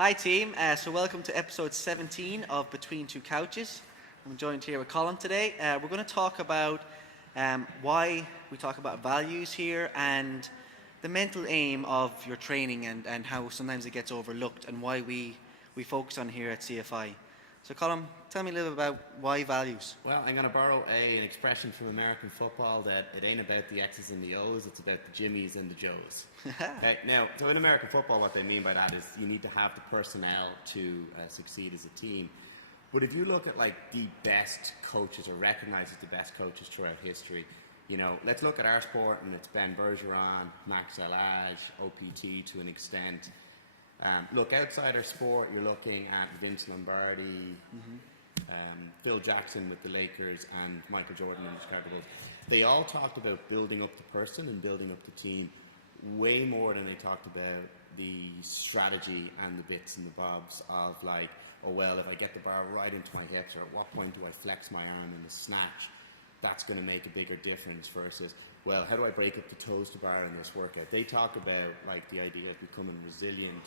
Hi team, so welcome to episode 17 of Between Two Couches. I'm joined here with Colin today. We're going to talk about why we talk about values here and the mental aim of your training and how sometimes it gets overlooked and why we focus on here at CFI. So Colin, tell me a little about why values. Well, I'm going to borrow an expression from American football that it ain't about the X's and the O's, it's about the Jimmies and the Joes. Now, so in American football, what they mean by that is you need to have the personnel to succeed as a team. But if you look at like the best coaches or recognized as the best coaches throughout history, let's look at our sport and it's Ben Bergeron, Max Elage, OPT to an extent. Look, outside our sport, you're looking at Vince Lombardi, Phil Jackson with the Lakers, and Michael Jordan in the Chicago Bulls. They all talked about building up the person and building up the team way more than they talked about the strategy and the bits and the bobs of like, oh well, if I get the bar right into my hips, or at what point do I flex my arm in the snatch, that's going to make a bigger difference versus, well, how do I break up the toes to bar in this workout? They talk about like the idea of becoming resilient.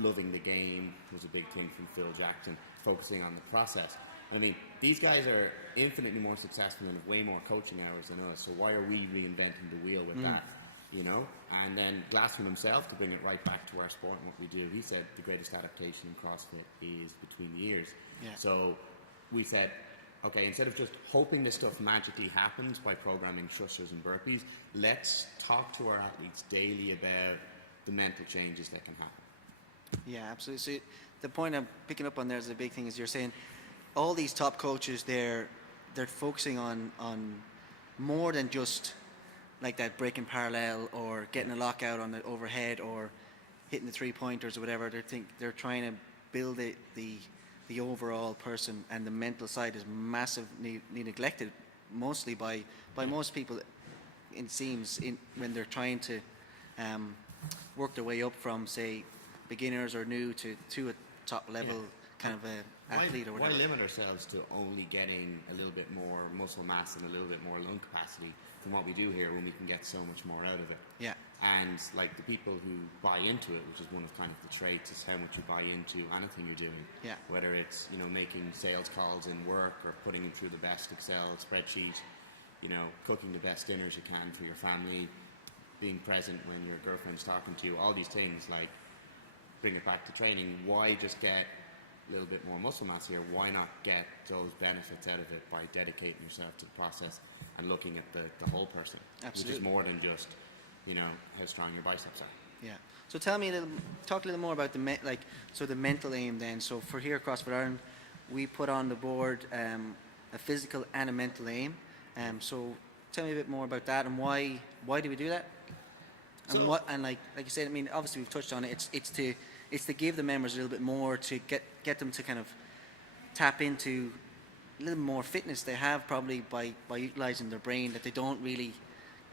Loving the game was a big thing from Phil Jackson, focusing on the process. I mean, these guys are infinitely more successful and have way more coaching hours than us, so why are we reinventing the wheel with that, And then Glassman himself, to bring it right back to our sport and what we do, he said the greatest adaptation in CrossFit is between the ears. Yeah. So we said, okay, instead of just hoping this stuff magically happens by programming thrusters and burpees, let's talk to our athletes daily about the mental changes that can happen. Yeah, absolutely. So the point I'm picking up on there is the big thing is you're saying all these top coaches, they're focusing on more than just like that breaking parallel or getting a lockout on the overhead or hitting the 3-pointers or whatever. They're trying to build the overall person, and the mental side is massively neglected, mostly by most people. It seems when they're trying to work their way up from, say, beginners or new to a top level kind of a athlete or whatever. Why limit ourselves to only getting a little bit more muscle mass and a little bit more lung capacity from what we do here when we can get so much more out of it? Yeah. And like the people who buy into it, which is one of kind of the traits, is how much you buy into anything you're doing. Yeah. Whether it's, making sales calls in work or putting them through the best Excel spreadsheet, cooking the best dinners you can for your family, being present when your girlfriend's talking to you, all these things, like, bring it back to training. Why just get a little bit more muscle mass here? Why not get those benefits out of it by dedicating yourself to the process and looking at the whole person? Absolutely. Which is more than just, how strong your biceps are. Yeah. So talk a little more about the mental aim then. So for here at CrossFit Ireland, we put on the board a physical and a mental aim. So tell me a bit more about that and why do we do that? And like you said, I mean, obviously we've touched on it. It's to give the members a little bit more, to get them to kind of tap into a little more fitness they have probably by utilizing their brain that they don't really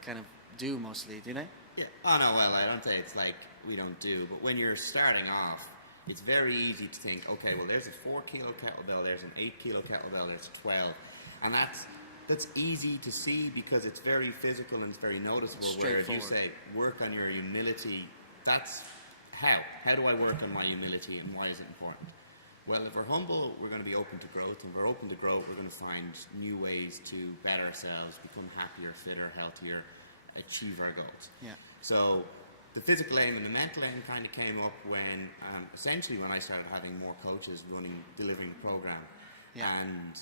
kind of do mostly, do they? Yeah. Oh no, well, I don't say it's like we don't do, but when you're starting off, it's very easy to think, okay, well, there's a 4-kilo kettlebell, there's an 8-kilo kettlebell, there's a 12, and that's easy to see because it's very physical and it's very noticeable. Where if you say work on your humility, that's how do I work on my humility and why is it important? Well, if we're humble, we're going to be open to growth, and if we're open to growth, we're going to find new ways to better ourselves, become happier, fitter, healthier, achieve our goals. Yeah. So the physical aim and the mental aim kind of came up when essentially when I started having more coaches delivering the program. Yeah. And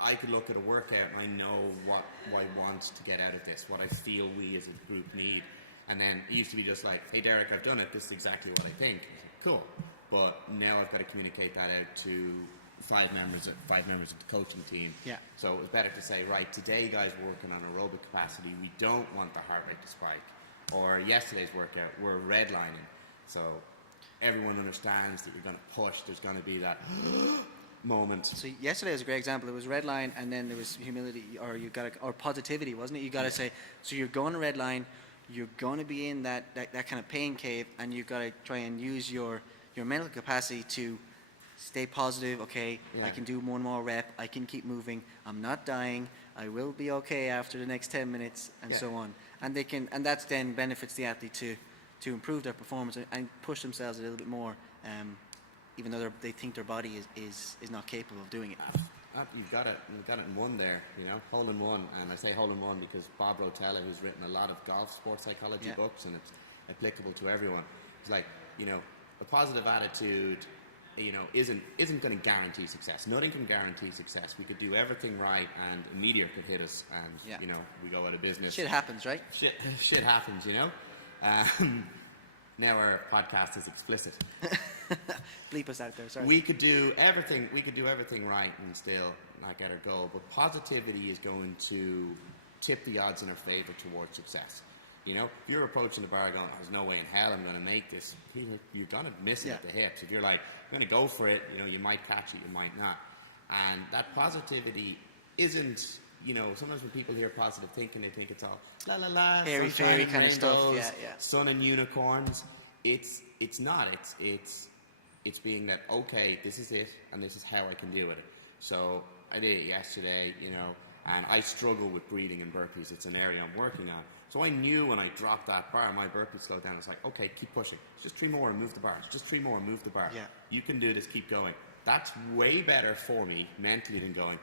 I could look at a workout and I know what I want to get out of this, what I feel we as a group need. And then it used to be just like, hey Derek, I've done it, this is exactly what I think. Cool. But now I've got to communicate that out to five members of the coaching team. Yeah. So it was better to say, right, today guys we're working on aerobic capacity, we don't want the heart rate to spike. Or yesterday's workout, we're redlining. So everyone understands that you're going to push, there's going to be that moment. So yesterday was a great example. It was red line, and then there was humility, or positivity, wasn't it? You got to say, so you're going to red line, you're going to be in that kind of pain cave, and you've got to try and use your mental capacity to stay positive. Okay, yeah. I can do one more rep. I can keep moving. I'm not dying. I will be okay after the next 10 minutes, and so on. And that's then benefits the athlete to improve their performance and push themselves a little bit more even though they think their body is not capable of doing it. You've got it in one there, hole in one. And I say hole in one because Bob Rotella, who's written a lot of golf sports psychology books, and it's applicable to everyone. It's like, a positive attitude, isn't going to guarantee success. Nothing can guarantee success. We could do everything right, and a meteor could hit us, and we go out of business. Shit happens, right? Shit happens, Now our podcast is explicit. Bleep us out there. Sorry. We could do everything right and still not get our goal. But positivity is going to tip the odds in our favor towards success. If you're approaching the bar going, "There's no way in hell I'm going to make this," you're going to miss it at the hips. If you're like, "I'm going to go for it," you might catch it, you might not. And that positivity isn't. Sometimes when people hear positive thinking, they think it's all la la la, fairy kind of stuff. Yeah. Sun and unicorns. It's not. It's being that, okay, this is it, and this is how I can deal with it. So I did it yesterday, and I struggle with breathing and burpees. It's an area I'm working on. So I knew when I dropped that bar, my burpees slowed down. It's like, okay, keep pushing. Just 3 more and move the bar. Just 3 more and move the bar. Yeah. You can do this. Keep going. That's way better for me mentally than going,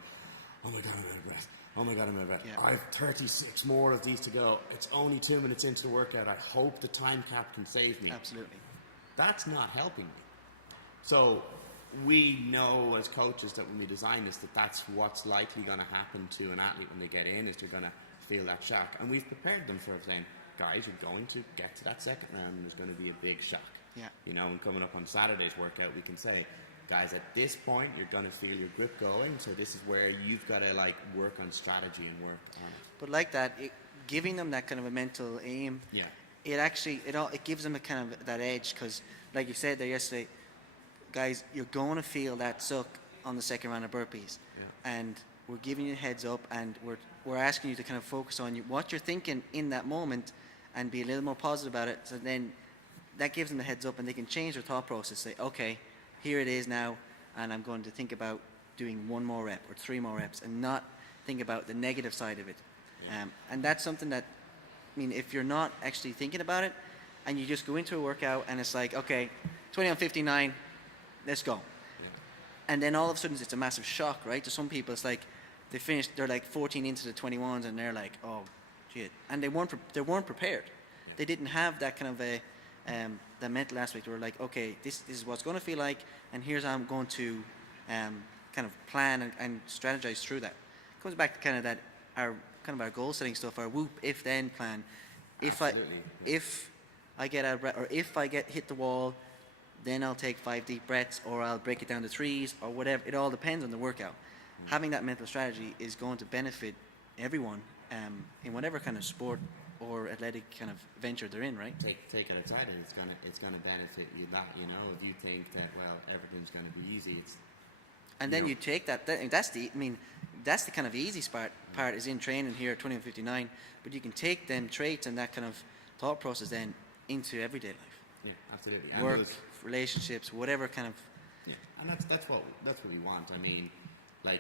"Oh my God, I'm out of breath. Oh my God, I'm out of breath. Yeah. I have 36 more of these to go. It's only 2 minutes into the workout. I hope the time cap can save me." Absolutely. That's not helping me. So we know as coaches that when we design this, that's what's likely going to happen to an athlete when they get in, is they're going to feel that shock. And we've prepared them for saying, guys, you're going to get to that second round and there's going to be a big shock. Yeah. And coming up on Saturday's workout, we can say, guys, at this point, you're going to feel your grip going. So this is where you've got to work on strategy and work on it. But like that, giving them that kind of a mental aim, it gives them a kind of that edge, because like you said there yesterday, guys, you're going to feel that suck on the second round of burpees, and we're giving you a heads up, and we're asking you to kind of focus on what you're thinking in that moment and be a little more positive about it. So then that gives them the heads up, and they can change their thought process. Say, okay, here it is now, and I'm going to think about doing 1 more rep or 3 more reps, and not think about the negative side of it. And that's something that, if you're not actually thinking about it, and you just go into a workout and it's like, okay, 20 on 59, let's go. And then all of a sudden it's a massive shock, right? To some people, it's like they're like 14 into the 21s, and they're like, oh, shit. And they weren't prepared. They didn't have that kind of the mental aspect. They were like, okay, this is what it's going to feel like, and here's how I'm going to kind of plan and strategize through that. It comes back to kind of that our goal setting stuff, our whoop if then plan. If I get out of breath, or if I hit the wall, then I'll take 5 deep breaths, or I'll break it down to 3s, or whatever. It all depends on the workout. Having that mental strategy is going to benefit everyone in whatever kind of sport or athletic kind of venture they're in, right? Take it outside, and it's gonna benefit you. That if you think that everything's gonna be easy, and then you take that's the kind of easy part is in training here at 2059, but you can take them traits and that kind of thought process then into everyday life. Yeah, absolutely. Work, relationships, whatever kind of. Yeah, and that's what we want.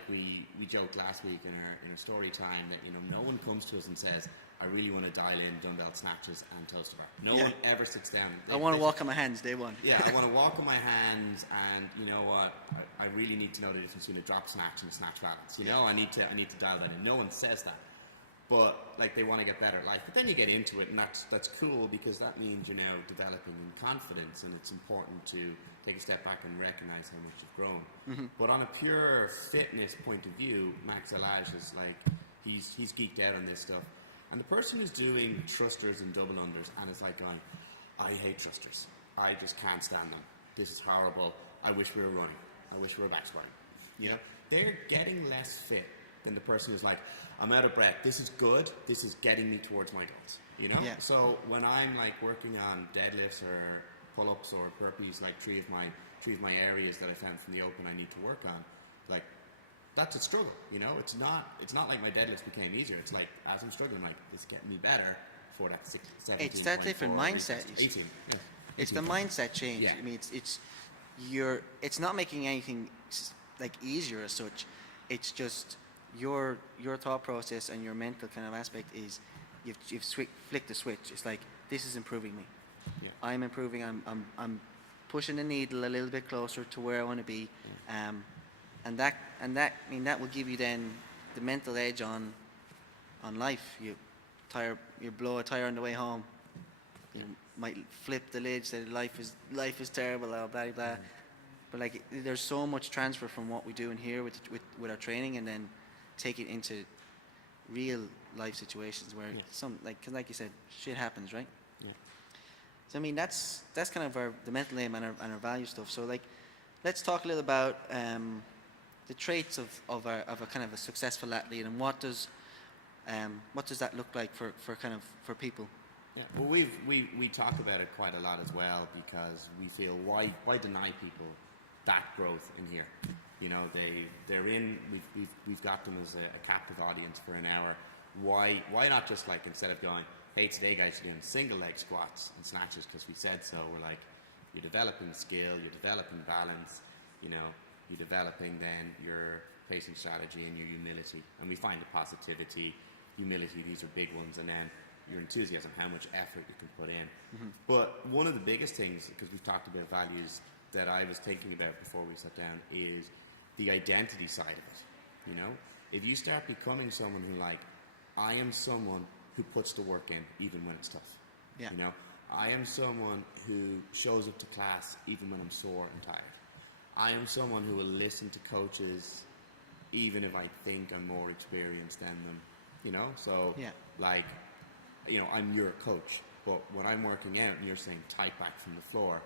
We joked last week in our story time that no one comes to us and says, I really want to dial in dumbbell snatches and toes to bar. No one ever sits down. I want to walk on my hands day one. Yeah, I want to walk on my hands, and you know what? I really need to know the difference between a drop snatch and a snatch balance. I need to dial that in. No one says that, but they want to get better at life. But then you get into it, and that's cool, because that means you're now developing in confidence, and it's important to take a step back and recognize how much you've grown. Mm-hmm. But on a pure fitness point of view, Max Elage is he's geeked out on this stuff. And the person who's doing thrusters and double unders and is going, I hate thrusters. I just can't stand them. This is horrible. I wish we were running. I wish we were back squatting. Yeah. They're getting less fit than the person who's like, I'm out of breath. This is good. This is getting me towards my goals. Yeah. So when I'm working on deadlifts or pull-ups or burpees, three of my areas that I found from the open I need to work on, that's a struggle, It's not like my deadlifts became easier. It's as I'm struggling, this is getting me better for that 17. It's that different mindset. 18. Yeah. It's the mindset change. Yeah. It's not making anything easier as such. It's just your thought process and your mental kind of aspect is you've flicked the switch. It's this is improving me. Yeah. I'm improving. I'm pushing the needle a little bit closer to where I want to be, and that I mean that will give you then the mental edge on life. You blow a tire on the way home. You might flip the lid, say life is terrible, blah blah blah. But like, there's so much transfer from what we do in here with our training, and then take it into real life situations where cause like you said, shit happens, right? Yeah. So I mean, that's kind of the mental aim and our value stuff. So like, let's talk a little about the traits of a kind of a successful athlete, and what does that look like for people? Yeah, well, we talk about it quite a lot as well, because we feel why deny people that growth in here? You know, we've got them as a captive audience for an hour. Why not just, like, instead of going, hey, today guys, you're doing single leg squats and snatches because we said so, we're like, you're developing skill, you're developing balance, you know, you're developing then your pacing strategy and your humility. And we find the positivity, humility, these are big ones, and then your enthusiasm, how much effort you can put in. But one of the biggest things, because we've talked about values, that I was thinking about before we sat down, is the identity side of it. You know, if you start becoming someone who, like, I am someone who puts the work in even when it's tough. Yeah. You know, I am someone who shows up to class even when I'm sore and tired. I am someone who will listen to coaches even if I think I'm more experienced than them. You know, so like, you know, I'm your coach, but when I'm working out and you're saying tight back from the floor,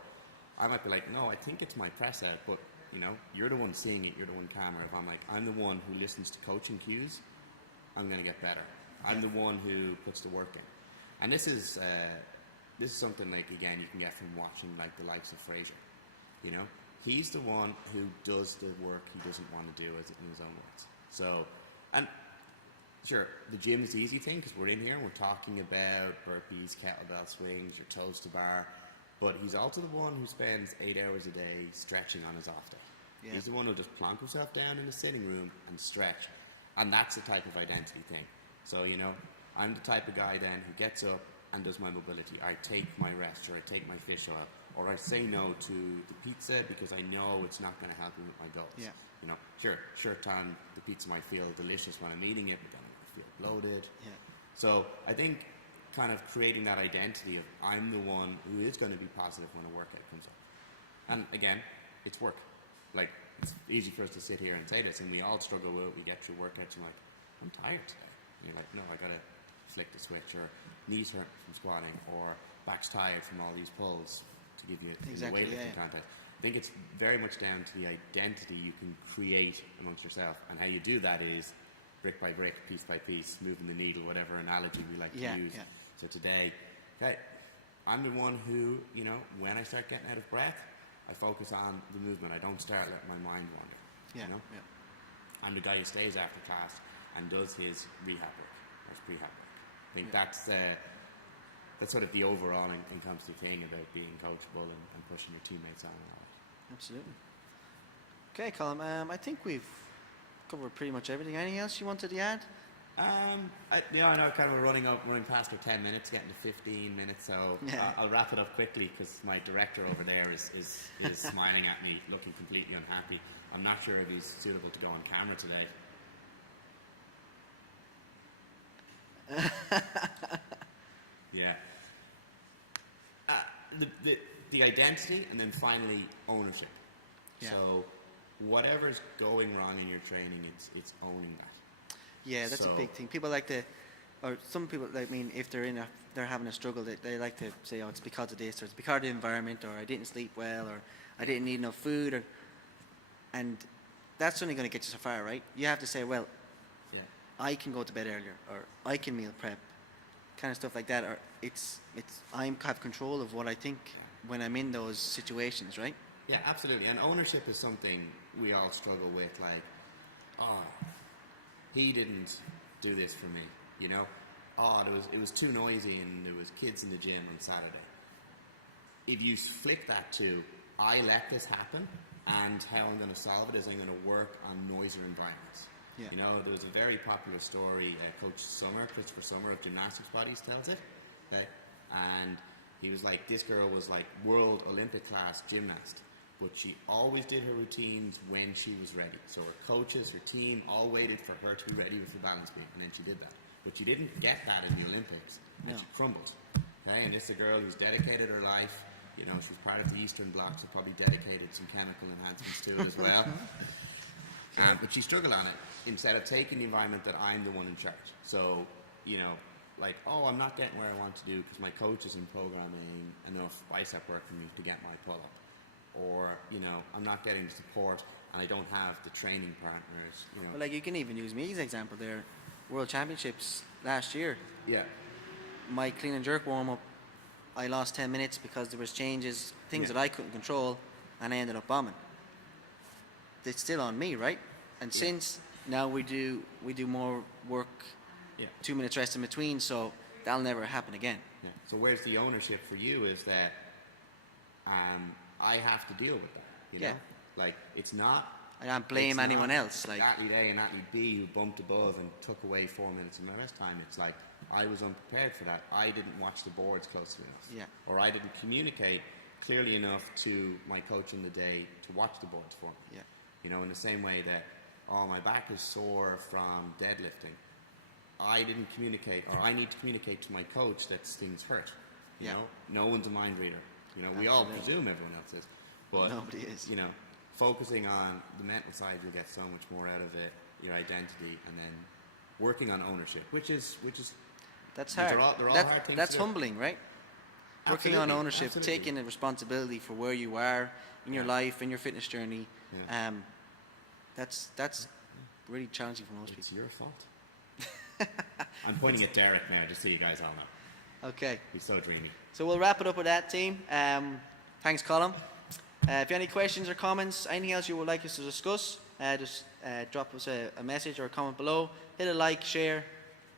I might be like, no, I think it's my press out, but, you know, you're the one seeing it, you're the one camera. If I'm like, I'm the one who listens to coaching cues, I'm going to get better. I'm the one who puts the work in. And this is something, like, again, you can get from watching, like, the likes of Fraser. You know, he's the one who does the work he doesn't want to do, as in his own words. So, and sure, the gym is the easy thing because we're in here and we're talking about burpees, kettlebell swings, your toes to bar. But he's also the one who spends 8 hours a day stretching on his off day. Yeah. He's the one who'll just plonk himself down in the sitting room and stretch. And that's the type of identity thing. So, you know, I'm the type of guy then who gets up and does my mobility. I take my rest, or I take my fish oil, or I say no to the pizza because I know it's not going to help me with my goals. Yeah. You know, sure time the pizza might feel delicious when I'm eating it, but then I feel bloated. Yeah. So I think kind of creating that identity of I'm the one who is going to be positive when a workout comes up. And again, it's work. Like, it's easy for us to sit here and say this, and we all struggle with it. We get through workouts and like, I'm tired today. And you're like, no, I got to flick the switch, or knees hurt from squatting, or back's tired from all these pulls, to give you a weightlifting context. I think it's very much down to the identity you can create amongst yourself, and how you do that is brick by brick, piece by piece, moving the needle, whatever analogy we like to use. Yeah. So today, okay, I'm the one who, you know, when I start getting out of breath, I focus on the movement. I don't start letting my mind wander. Yeah. You know? Yeah. I'm the guy who stays after class and does his rehab work, or his prehab work. I think that's sort of the overall encompassing thing about being coachable and pushing your teammates on and all that. Absolutely. Okay, Colin, I think we've covered pretty much everything. Anything else you wanted to add? I know kind of running past our 10 minutes, getting to 15 minutes, so I'll wrap it up quickly because my director over there is smiling at me, looking completely unhappy. I'm not sure if he's suitable to go on camera today. Yeah. The identity, and then finally ownership. Yeah. So whatever's going wrong in your training, it's owning that. Yeah, that's a big thing. People like to, or some people, I mean, if they're having a struggle, they like to say, oh, it's because of this, or it's because of the environment, or I didn't sleep well, or I didn't eat enough food, and that's only going to get you so far, right? You have to say, well, I can go to bed earlier, or I can meal prep, kind of stuff like that, or I have control of what I think when I'm in those situations, right? Yeah, absolutely. And ownership is something we all struggle with, like, oh, he didn't do this for me, you know? Oh, it was too noisy and there was kids in the gym on Saturday. If you flick that to, I let this happen, and how I'm going to solve it is I'm going to work on noisier environments. Yeah. You know, there was a very popular story, Christopher Summer of Gymnastics Bodies tells it, okay? And He was like, this girl was like world Olympic class gymnast, but she always did her routines when she was ready. So her coaches, her team, all waited for her to be ready with the balance beam, and then she did that. But she didn't get that in the Olympics, and she crumbled. Okay, and this is a girl who's dedicated her life. You know, she was part of the Eastern Bloc, so probably dedicated some chemical enhancements to it as well. But she struggled on it instead of taking the environment that I'm the one in charge. So, you know, like, oh, I'm not getting where I want to do because my coach isn't programming enough bicep work for me to get my pull-up. Or, you know, I'm not getting the support and I don't have the training partners. You know. Well, like, you can even use me as an example there. World Championships last year. Yeah. My clean and jerk warm-up, I lost 10 minutes because there was changes, things that I couldn't control, and I ended up bombing. It's still on me, right? And since now we do more work, 2 minutes rest in between, so that'll never happen again. Yeah. So where's the ownership for you is that I have to deal with that. You know? Like, it's not... I can't blame anyone else. Like athlete A and athlete B who bumped above and took away 4 minutes of my rest time. It's like, I was unprepared for that. I didn't watch the boards closely enough. Yeah. Or I didn't communicate clearly enough to my coach in the day to watch the boards for me. Yeah. You know, in the same way that, oh, my back is sore from deadlifting. I didn't communicate, or I need to communicate to my coach that things hurt. You know, no one's a mind reader. You know, we all presume everyone else is, but nobody is. You know, focusing on the mental side, you'll get so much more out of it. Your identity, and then working on ownership, which is that's hard. They're all hard things. That's to do. humbling, right? Working on ownership, taking the responsibility for where you are in your life, in your fitness journey. Yeah. That's really challenging for most people. It's your fault. I'm pointing at Derek now, just so you guys all know. Okay. He's so dreamy. So we'll wrap it up with that, team. Thanks, Colin. If you have any questions or comments, anything else you would like us to discuss, just drop us a message or a comment below. Hit a like, share.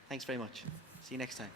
Thanks very much. See you next time.